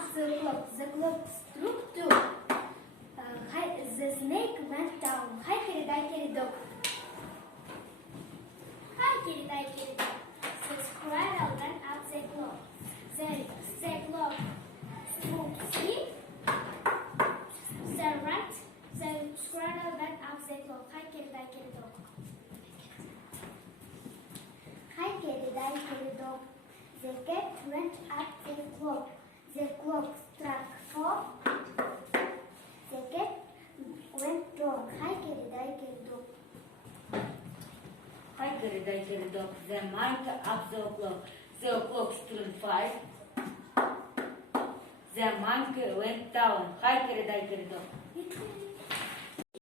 up the clock. The clock struck two. The snake went down. Hikey dog. Hikey dog. The squirrel went up the clock. The clock struck three. The squirrel went up the clock. Hikey dog. Hikey dog. The cat went up the clock. The clock struck four. The cat went down. Hikey dog. Hikey dog. The monkey up the clock. The clock struck five. The monkey went down. Hikey dog.